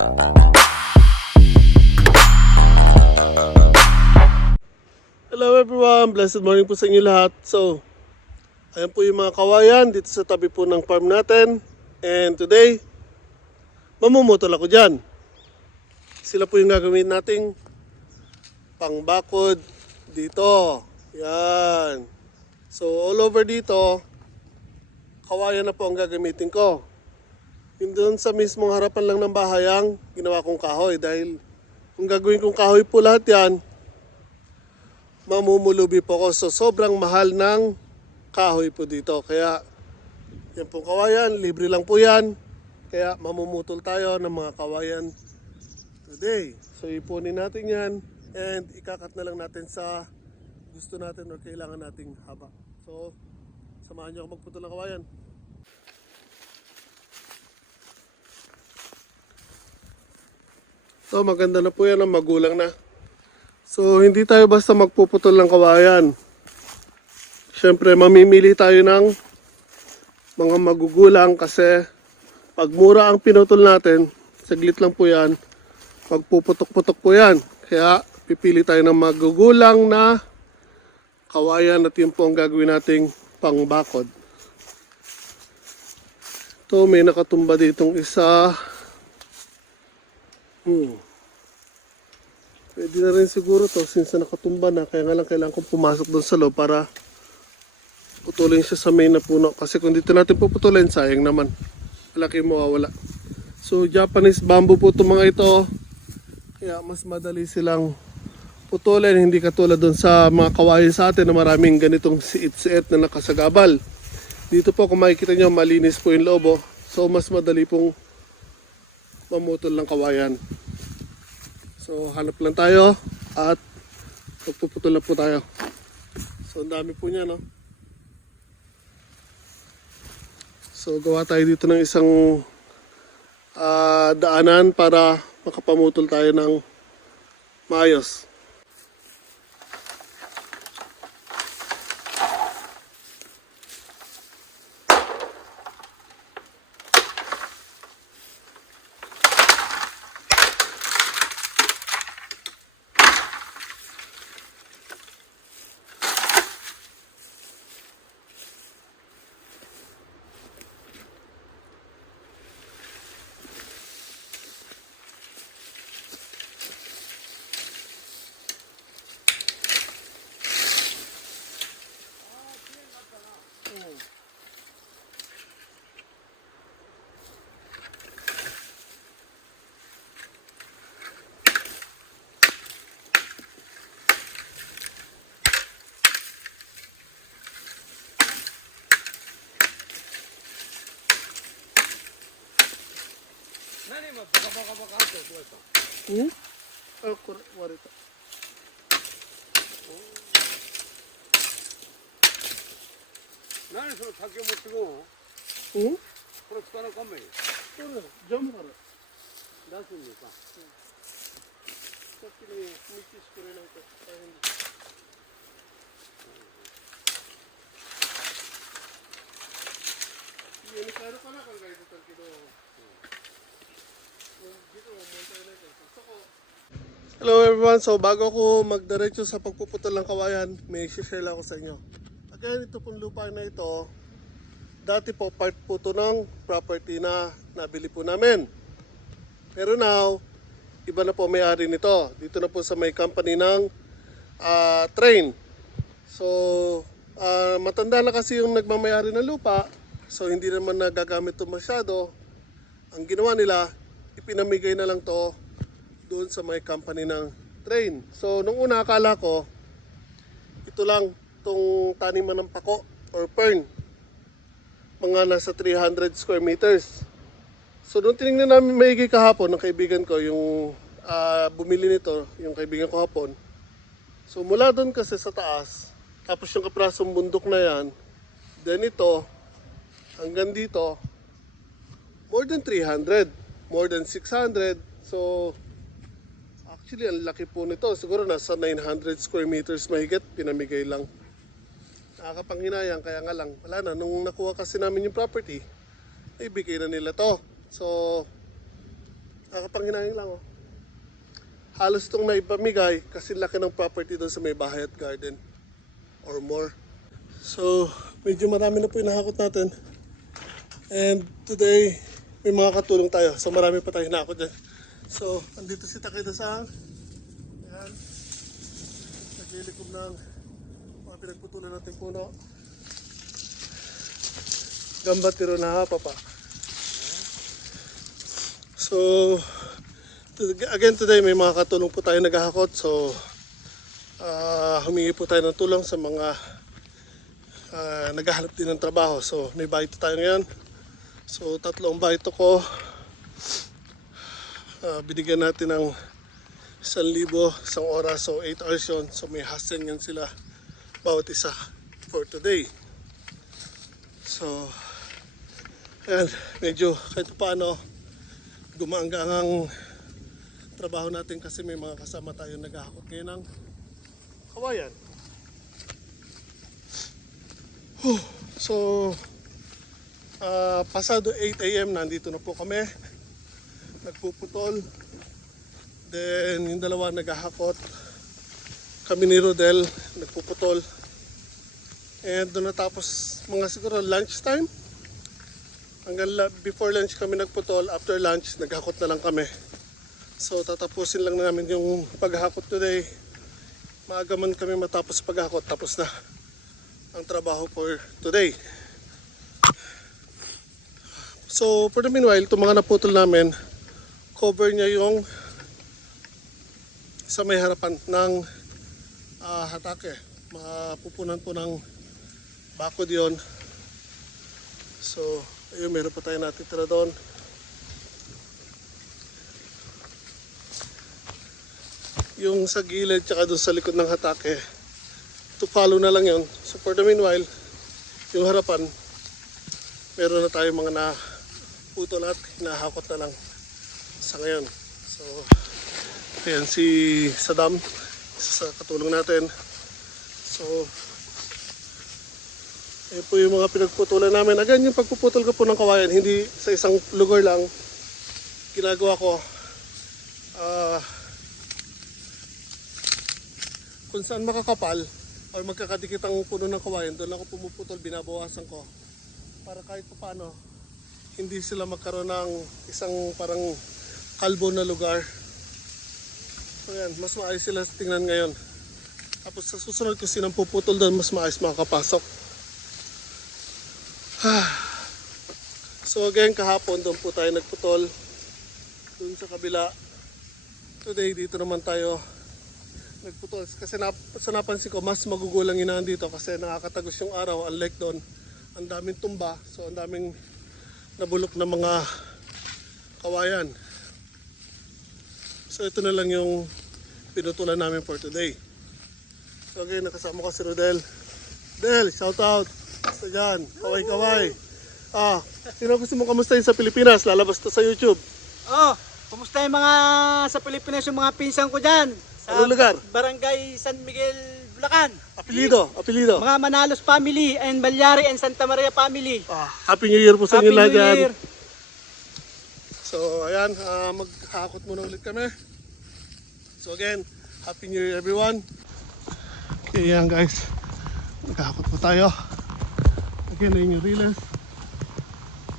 Hello everyone, blessed morning po sa inyo lahat. So, ayan po yung mga kawayan dito sa tabi po ng farm natin. And today, mamumutol ako dyan. Sila po yung gagawin nating pangbakod dito. Yan. So, all over dito, kawayan na po ang gagamitin ko. Yung doon sa mismong harapan lang ng bahay ang ginawa kong kahoy. Dahil kung gagawin kong kahoy po lahat yan, mamumulubi po ako. So sobrang mahal ng kahoy po dito. Kaya yan pong kawayan, libre lang po yan. Kaya mamumutol tayo ng mga kawayan today. So ipunin natin yan and ikakat na lang natin sa gusto natin o kailangan nating haba. So samahan nyo ako magputol ng kawayan. So maganda na po yan, magulang na. So, hindi tayo basta magpuputol ng kawayan. Siyempre, mamimili tayo ng mga magugulang kasi pag mura ang pinutol natin, saglit lang po yan, magpuputok-putok po yan. Kaya, pipili tayo ng magugulang na kawayan at yun po ang gagawin nating pangbakod. Ito, may nakatumba ditong isa. Pwede na rin siguro to since nakatumba na. Kaya nga lang kailangan kong pumasok doon sa loob para putulin siya sa main na puno. Kasi kung dito natin puputulin, sayang naman. Malaki mawawala. So Japanese bamboo po itong mga ito. Kaya mas madali silang putulin. Hindi katulad doon sa mga kawayan sa atin na maraming ganitong siit-siit na nakasagabal. Dito po kung makikita nyo, malinis po yung loob. So mas madali pong mamutol ng kawayan. So hanap lang tayo at magpuputol na po tayo. So ang dami po niya, no? So gawa tayo dito ng isang daanan para makapamutol tayo ng maayos. Oh, warito.何その竹持ってこうここれ使わなかんめいれジャムから出すんでささっきに道作れないと大変です。家に帰るかな考えてたけど、dito mo tayo na ito. Hello everyone, so bago ako magdiretso sa pagpuputol ng kawayan, may share lang ako sa inyo. Again, ito pong lupa na ito, dati po part po ito ng property na nabili po namin. Pero now, iba na po may-ari nito. Dito na po sa may company ng train. So, matanda na kasi yung nagmamayari ng lupa. So, hindi naman nagagamit ito masyado. Ang ginawa nila, ipinamigay na lang to doon sa may company ng train. So, nung una akala ko, ito lang itong taniman ng pako or fern. Mga nasa 300 square meters. So, nung tinignan namin maigi kahapon ng kaibigan ko, yung bumili nito, yung kaibigan ko hapon. So, mula doon kasi sa taas, tapos yung kaprasong bundok na yan, then ito, hanggang dito, more than 300, more than 600. So, actually, ang laki po nito. Siguro nasa 900 square meters mahigit, pinamigay lang. Nakakapanghinayang, kaya nga lang, wala na. Nung nakuha kasi namin yung property, ibigay na nila to. So, Nakapanghinayang lang oh. Halos itong naipamigay kasi laki ng property doon sa may bahay at garden or more. So, medyo marami na po yung nahakot natin. And today, may mga katulong tayo. So, marami pa tayong nahakot dyan. So, andito si Takeda-san. Ayan. Naglilikom ng mga pinagputulan natin puno. Gambatiro na papa. So, again today may mga katulong po tayo naghahakot. So, humingi po tayo ng tulong sa mga naghahanap din ng trabaho. So, may bayito tayo ngayon. So, 3 bayito ko. Binigyan natin ng 1,000 isang oras. So, 8 hours yun. So, may hassle yan sila bawat isa for today. So, ayan, medyo kahit paano gumaanggang ang trabaho natin kasi may mga kasama tayo naghahakot ngayon ng kawayan. So, pasado 8 AM nandito na po kami. Nagpuputol. Then, yung dalawa naghahakot. Kami ni Rodel nagpuputol. And doon natapos mga siguro lunchtime. Hanggang before lunch kami nagputol, after lunch naghakot na lang kami. So tatapusin lang namin yung paghakot today. Maaga man kami matapos paghakot, tapos na ang trabaho for today. So for the meanwhile, itong mga naputol namin, cover niya yung sa may harapan ng hatake. Mapupunan po ng bakod yon. So ayun, meron pa tayo natitira doon. Yung sa gilid tsaka doon sa likod ng hatake, to follow na lang yun. So for the meanwhile, yung harapan, meron na tayo mga naputol at hinahakot na lang sa ngayon. So ayan si Saddam, isa sa katulong natin. So ayan po yung mga pinagputulan namin. Again, yung pagpuputol ko po ng kawayan, hindi sa isang lugar lang. Ginagawa ko, kung saan makakapal or magkakadikit ang puno ng kawayan, doon ako pumuputol, binabawasan ko. Para kahit pa paano, hindi sila magkaroon ng isang parang kalbo na lugar. So yan, mas maayos sila tingnan ngayon. Tapos sa susunod, kung sinang puputol doon, mas maayos makakapasok. So again, kahapon doon po tayo nagputol doon sa kabila. Today dito naman tayo nagputol kasi sa napansin ko mas magugulang inahan dito kasi nakakatagos yung araw, unlike doon ang daming tumba, so ang daming nabulok na mga kawayan. So ito na lang yung pinutulan namin for today. So again, nakasama ko si Rodel. Del, shout out sa dyan, kaway-kaway. Sino gusto mo kamustahin sa Pilipinas? Lalabas to sa YouTube. Oh, kumusta yung mga sa Pilipinas, yung mga pinsan ko dyan? Sa Anong lugar? Barangay San Miguel, Bulacan. Apelido. Mga Manalos family and Balyari and Santa Maria family. Happy New Year po sa Happy inyo lahat New dyan. Year. So ayan, maghakot muna ulit kami. So again, Happy New Year everyone. Okay yan guys, maghakot po tayo. Again, ayun yung riles.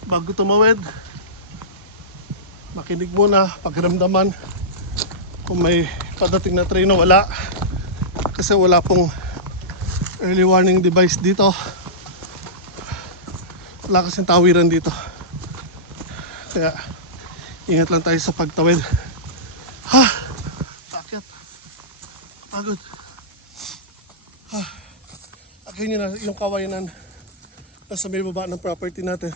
Bago tumawid, makinig muna, pagramdaman kung may padating na train o wala. Kasi wala pong early warning device dito. Wala kasing tawiran dito. Kaya ingat lang tayo sa pagtawid. Sakit. Pagod. Again yun na, yung kawayanan nasa may baba ng property natin.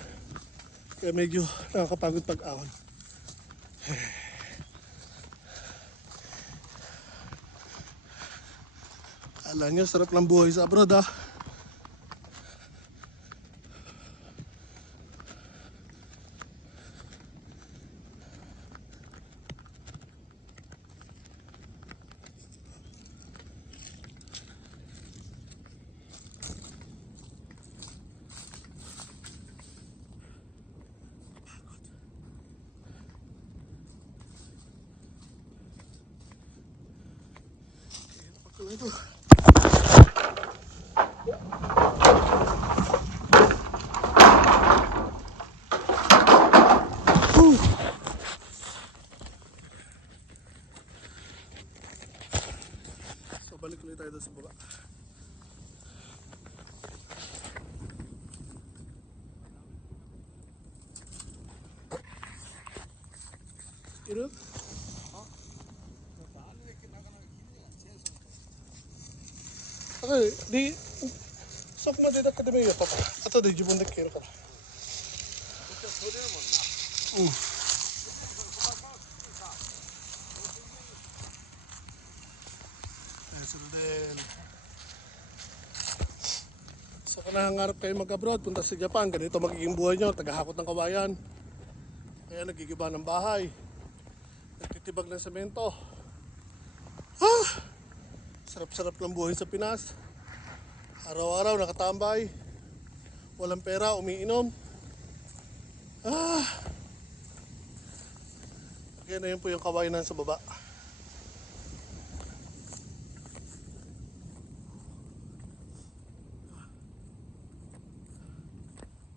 Kaya medyo nakakapagod pag-ahon. Alam nyo, sarap ng buhay sa abroad lang ito. Whew. So balik ulit tayo doon sa baba. Iro? Okay, di sok ma dito kada may papa. Ato di jubon de kero kara. Sudel. So kung nangangarap kayo mag-abroad, punta sa Japan, ganito magiging buhay nyo, tagahakot ng kawayan. Kaya nagigiba ng bahay. Nagtitibag ng semento. Ah! Sarap-sarap ng buhay sa Pinas. Araw-araw nakatambay. Walang pera, umiinom. Ah! Kaya na yun po yung kawayan sa baba.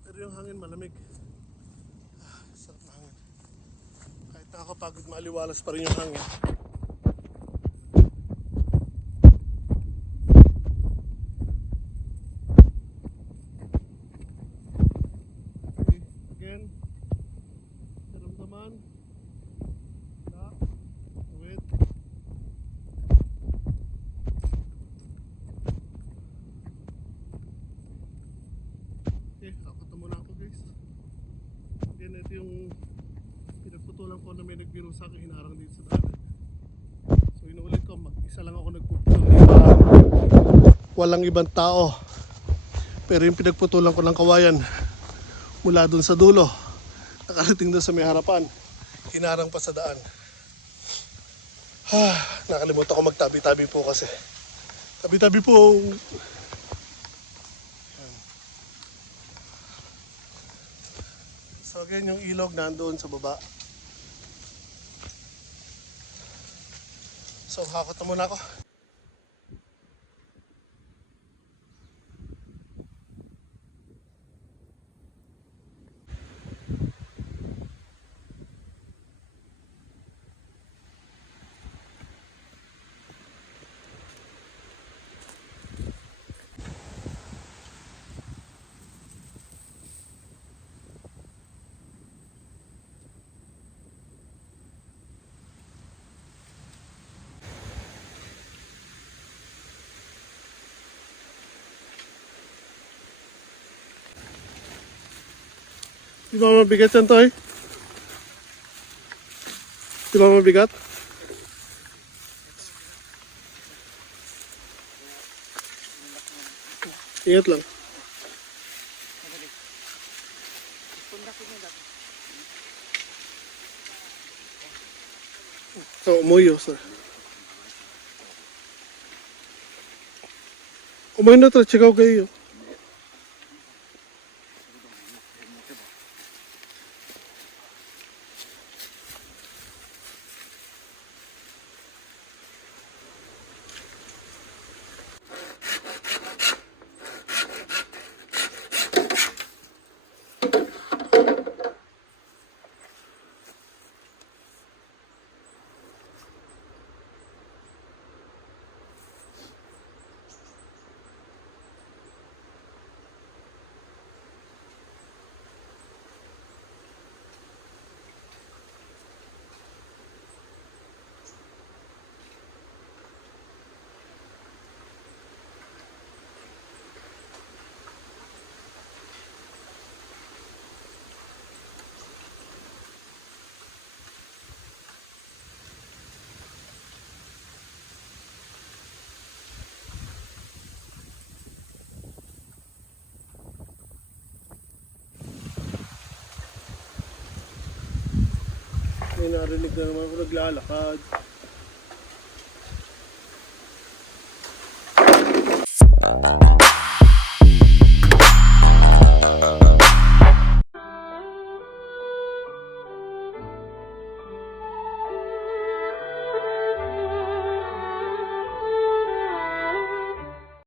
Pero yung hangin malamig. Ah, sarap na hangin. Kahit nakakapagod, maaliwalas pa rin yung hangin. Okay, again. Naramdaman. Wala. Wait. Okay, akot na muna ako guys. Again, ito yung pinagputulan ko na may nagbiro sa akin, hinarang dito sa daan. So inuulit ko, mag-isa lang ako nagpuputol dito. Walang ibang tao. Pero yung pinagputulan ko ng kawayan mula dun sa dulo, nakarating dun sa may harapan, hinarang pa sa daan. Nakalimutan ko magtabi-tabi po kasi. Tabi-tabi po. So again, yung ilog nandoon sa baba. So hakot na muna ako. Di ba mabigat yan, Toy? Di ba mabigat? Ingat lang. So, umuyo, sir. Umuyo na to, chikaw kayo. May narinig na naman ako naglalakad.